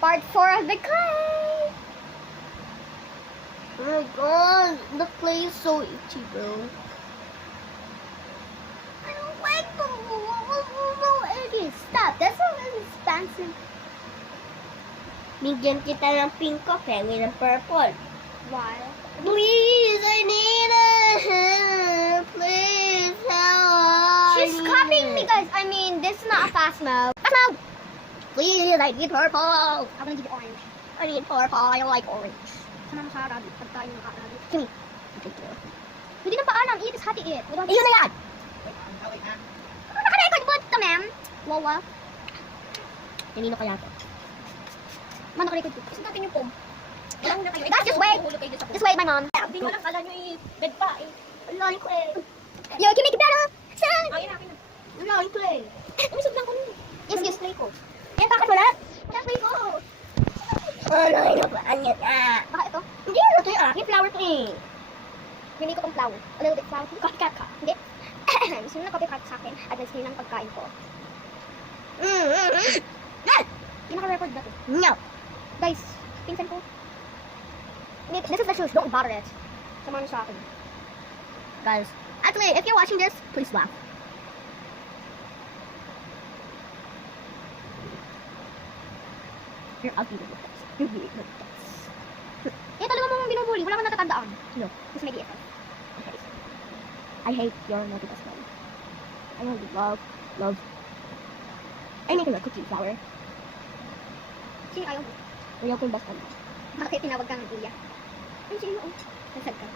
Part 4 of the clay. Oh my god, the clay is so itchy, bro. I don't like the edges. Stop. That's so expensive. Bigyan kita ng pink ko, pengi ng purple. Why? Please, I need it. Please, help. She's copying me, guys. I mean, this is not a fast mode. Fast mode. Please, I need purple. I'm gonna give you orange. I need purple. I like orange. Sama mo sa rabbit. Pagkain mo ka rabbit. Give me. Thank you. Hindi na paalam. Eat is hati it. Iyon na yan. Naka-record mo ito, ma'am. Wawa. Kanino kaya to? Man, naka-record ko. Kasi natin yung pom. Ilang na kayo. Guys, just wait. Mahulog kayo dun sa pom. Just wait, my mom. Hindi nyo lang kala nyo bed pa eh. Wala ko eh. Yo, can you make it better? Son. Ayun akin na. Wala ko eh. Umisog lang ko nun. Yes, yes. Play ko. Yan, bakit wala? Play ko. Ano, inapaan niya na. Baka ito? Hindi, ito yung aking flower to eh. Hindi ko pang flower. A little bit flower. Copycat ka. Hindi. Gusto mo na copycat sa akin at gusto ng pagkain ko. Hindi naka-record na to. No. Guys, pinsan ko. This is the shoes. Don't bother it. Sama niyo sa akin. Guys, actually, if you're watching this, please laugh. You're ugly with this. You're really good with this. Eh, talaga mo mong binubuli. Wala kang natatandaan. No. Mas may DFF. Okay. I hate your naughty best friend. I really love. I make a cookie flower. Sino ayaw mo? Ayaw ko yung best friend. Bakit tinawag kang Iya? Ay, sino? Nasad ka.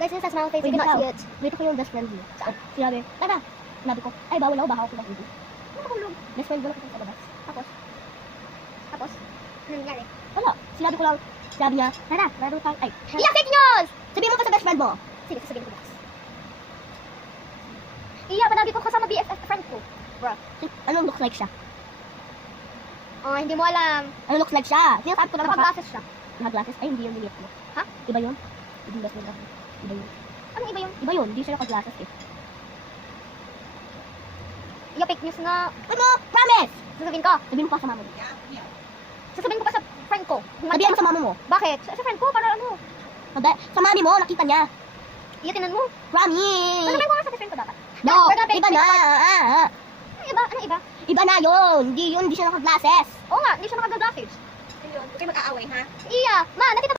Guys, nasa smile face. You Wait, cannot ikaw. see it. Wait ko yung best friend mo. Saan? Sinabi, tara. Sinabi ko, ay bawal ako, baka ako mahulog. Ano makulog? Best friend ko lang sa labas. Tapos? Ano nangyari? Wala. Sinabi ko lang, sabi niya, tara, laro tayo. Ay, Iya, fake news! sabihin mo pa sa best friend mo. Sige, sasabihin ko bukas. Iya, panabi ko kasama BFF friend ko. Bro. Anong looks like siya? Oh, hindi mo alam. Anong looks like siya? Sinasabi ko lang sa Nakapag-glasses siya. naka-glasses. Ay, hindi yun niliit mo. Ha? Iba yun? Hindi yung best friend ako. Iba yun. Anong iba yung? Iba yun, hindi siya naka-glasses eh. Iya, fake news na. Ano? Promise! Sasabihin ko. Sabihin mo pa sa mama mo. Sasabihin ko pa sa friend ko. Sabihin mo sa mama mo. Bakit? Sa friend ko, para ano? Sa mami mo, nakita niya. Iya, tinan mo. Promise! Sasabihin ko nga sa friend ko dapat. No, We're gonna iba na. Ano iba? Ano iba? Iba na yun. Hindi yun, hindi siya naka-glasses. Oo nga, hindi siya nakagaglasses. Ayun, huwag kayo mag-aaway ha. Iya, ma, nakita